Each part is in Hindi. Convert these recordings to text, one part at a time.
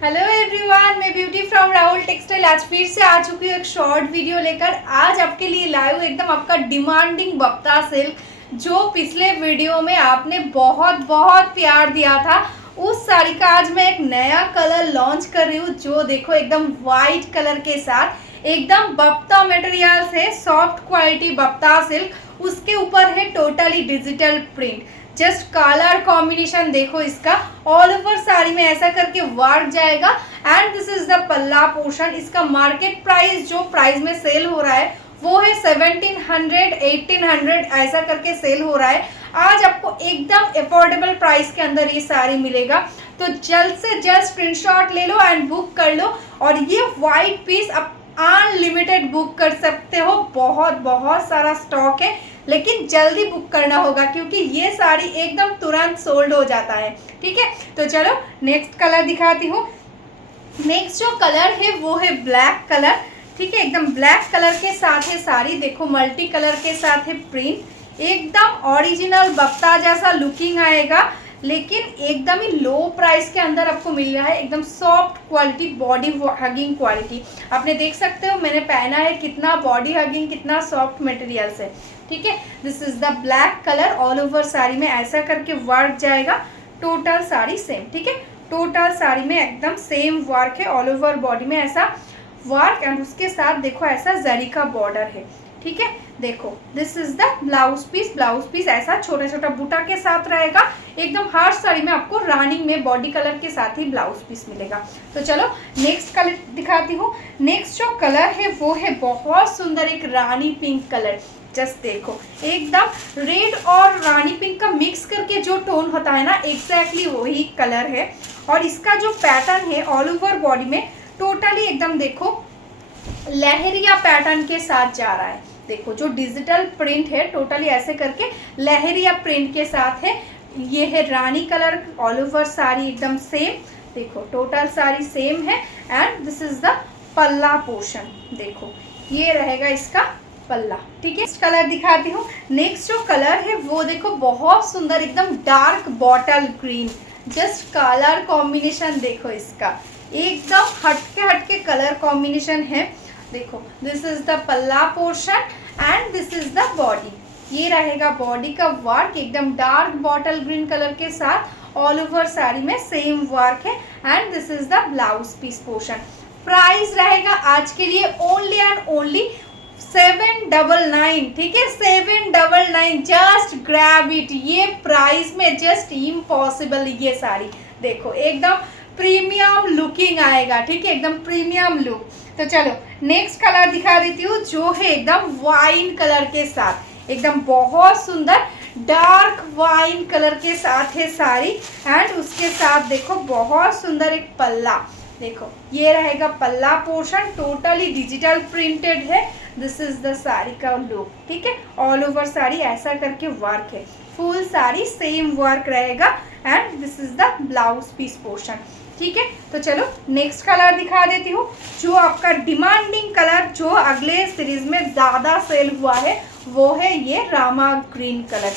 हेलो एवरीवन, मैं ब्यूटी फ्रॉम राहुल टेक्सटाइल आज फिर से आ चुकी हूँ एक शॉर्ट वीडियो लेकर। आज आपके लिए लाए हूँ एकदम आपका डिमांडिंग बक्ता सिल्क, जो पिछले वीडियो में आपने बहुत बहुत प्यार दिया था। उस साड़ी का आज मैं एक नया कलर लॉन्च कर रही हूँ, जो देखो एकदम वाइट कलर के साथ एकदम बप्ता मटेरियल से सॉफ्ट क्वालिटी बप्ता सिल्क, उसके ऊपर है totally digital print. Just colour combination देखो इसका, ऑल ओवर साड़ी में ऐसा करके वर्क जाएगा। एंड दिस इज द पल्ला पोर्शन। इसका मार्केट प्राइस जो प्राइस में सेल हो रहा है वो है 1700 1800 ऐसा करके सेल हो रहा है। आज आपको एकदम अफोर्डेबल प्राइस के अंदर ये साड़ी मिलेगा, तो जल्द से जल्द स्क्रीनशॉट ले लो एंड बुक कर लो। और ये व्हाइट पीस आप अनलिमिटेड बुक कर सकते हो, बहुत बहुत सारा स्टॉक है, लेकिन जल्दी बुक करना होगा क्योंकि ये साड़ी एकदम तुरंत सोल्ड हो जाता है। ठीक है, तो चलो नेक्स्ट कलर दिखाती हूँ। नेक्स्ट जो कलर है वो है ब्लैक कलर। ठीक है, एकदम ब्लैक कलर के साथ है साड़ी, देखो मल्टी कलर के साथ है प्रिंट, एकदम ओरिजिनल बप्ता जैसा लुकिंग आएगा, लेकिन एकदम ही लो प्राइस के अंदर आपको मिल रहा है। एकदम soft quality, body hugging quality. आपने देख सकते हो मैंने पहना है, कितना बॉडी हगिंग, कितना सॉफ्ट मटेरियल है। ठीक है, this is the black colour. All over sari में ऐसा करके वर्क जाएगा, टोटल साड़ी सेम। ठीक है, टोटल साड़ी में एकदम सेम वर्क है, ऑल ओवर बॉडी में ऐसा वर्क, एंड उसके साथ देखो ऐसा जरी का बॉर्डर है। ठीक है, देखो this is the blouse piece. Blouse piece ऐसा छोटा छोटा बूटा के साथ रहेगा। एकदम हर साड़ी में आपको रनिंग में बॉडी कलर के साथ ही ब्लाउज पीस मिलेगा। तो चलो नेक्स्ट कलर दिखाती हूँ। नेक्स्ट जो कलर है वो है बहुत सुंदर एक रानी पिंक कलर। जस्ट देखो एकदम रेड और रानी पिंक का मिक्स करके जो टोन होता है ना, एग्जैक्टली वही कलर है। और इसका जो पैटर्न है ऑल ओवर बॉडी में टोटली एकदम देखो लहरिया पैटर्न के साथ जा रहा है। देखो जो डिजिटल प्रिंट है टोटली ऐसे करके लहरिया प्रिंट के साथ है। ये है रानी कलर, ऑल ओवर साड़ी एकदम सेम। देखो टोटल साड़ी सेम है। एंड दिस इज द पल्ला पोर्शन, देखो ये रहेगा इसका पल्ला। ठीक है, नेक्स्ट कलर दिखाती हूँ। नेक्स्ट जो कलर है वो देखो बहुत सुंदर एकदम dark bottle green. Just colour combination देखो इसका, एकदम हटके कलर कॉम्बिनेशन है। देखो दिस इज द पल्ला portion and this is the body. ये रहेगा बॉडी का वर्क, एकदम डार्क बॉटल ग्रीन कलर के साथ ऑल ओवर साड़ी में सेम वर्क है। And this is the blouse piece portion. Price रहेगा आज के लिए ओनली एंड ओनली 799। ठीक है, 799, जस्ट ग्रैब इट। ये प्राइस में जस्ट इम्पॉसिबल ये साड़ी देखो एकदम प्रीमियम लुकिंग आएगा। ठीक है, एकदम प्रीमियम लुक। तो चलो नेक्स्ट कलर दिखा देती हूँ, जो है एकदम वाइन कलर के साथ, एकदम बहुत सुंदर डार्क वाइन कलर के साथ है साड़ी। एंड उसके साथ देखो बहुत सुंदर एक पल्ला, देखो ये रहेगा पल्ला पोर्शन, टोटली डिजिटल प्रिंटेड है। दिस इज द साड़ी का लुक। ठीक है, ऑल ओवर साड़ी ऐसा करके वर्क है, फुल साड़ी सेम वर्क रहेगा। And this is the blouse piece portion. ठीक है, तो चलो नेक्स्ट कलर दिखा देती हूँ, जो आपका डिमांडिंग कलर जो अगले सीरीज में ज़्यादा सेल हुआ है वो है ये रामा ग्रीन कलर।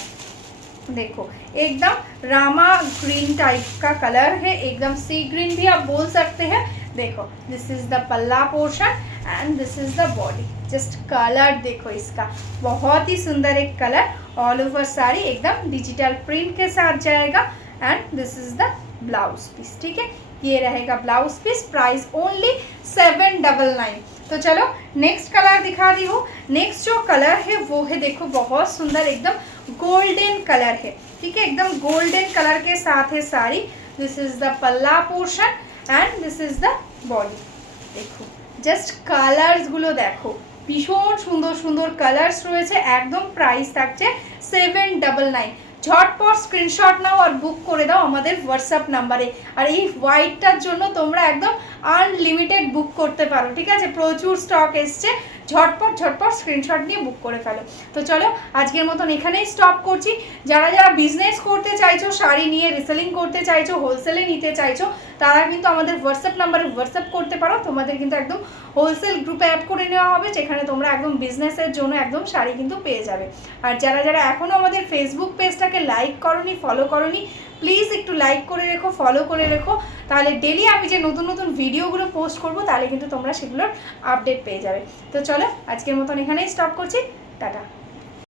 देखो एकदम रामा ग्रीन टाइप का कलर है, एकदम सी ग्रीन भी आप बोल सकते हैं। देखो दिस इज द पल्ला portion and this is the body. Just colour देखो इसका, बहुत ही सुंदर एक कलर। ऑल ओवर साड़ी एकदम डिजिटल प्रिंट के साथ जाएगा। And this is the blouse piece. ठीक है, ये रहेगा ब्लाउज पीस। Price only 799। तो चलो नेक्स्ट कलर दिखा दी हूँ। नेक्स्ट जो कलर है वो है देखो बहुत सुंदर एकदम गोल्डन कलर है। ठीक है, एकदम गोल्डन कलर के साथ है साड़ी। दिस इज द पल्ला portion and this is the body. देखो জাস্ট কালার্সগুলো দেখো, ভীষণ সুন্দর সুন্দর কালার্স রয়েছে। একদম প্রাইস থাকছে 799। ঝটপট স্ক্রিনশট নাও আর বুক করে দাও আমাদের হোয়াটসঅ্যাপ নাম্বারে। আর এই হোয়াইটটার জন্য তোমরা একদম আনলিমিটেড বুক করতে পারো। ঠিক আছে, প্রচুর স্টক এসছে, ঝটপট স্ক্রিনশট নিয়ে বুক করে ফেলো। তো চলো আজকের মতন এখানেই স্টপ করছি। যারা যারা বিজনেস করতে চাইছো, শাড়ি নিয়ে রিসেলিং করতে চাইছো, হোলসেলে নিতে চাইছো, তারা কিন্তু আমাদের হোয়াটসঅ্যাপ নাম্বারে হোয়াটসঅ্যাপ করতে পারো। তোমাদের কিন্তু একদম হোলসেল গ্রুপে অ্যাড করে নেওয়া হবে, যেখানে তোমরা একদম বিজনেসের জন্য একদম শাড়ি কিন্তু পেয়ে যাবে। আর যারা যারা এখনও আমাদের ফেসবুক পেজটাকে লাইক করোনি, ফলো করোনি, প্লিজ একটু লাইক করে রেখো, ফলো করে রেখো। তাহলে ডেলি আমি যে নতুন নতুন ভিডিওগুলো পোস্ট করবো, তাহলে কিন্তু তোমরা সেগুলোর আপডেট পেয়ে যাবে। তো চলো আজকের মতন এখানেই স্টপ করছি। টাটা।